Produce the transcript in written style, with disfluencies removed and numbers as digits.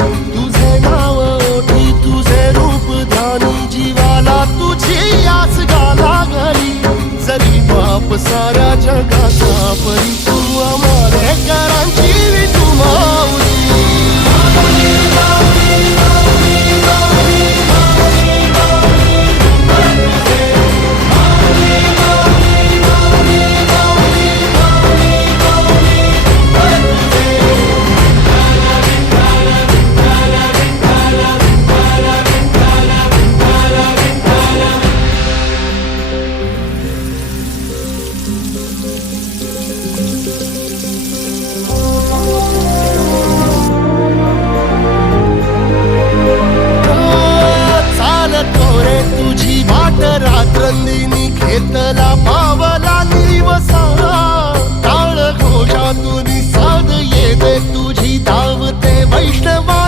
तुझे नाव ओठी तुझे रूप ध्यानी जीवाला तुझी आस गा लागली जरी बाप साऱ्या जगाचा परी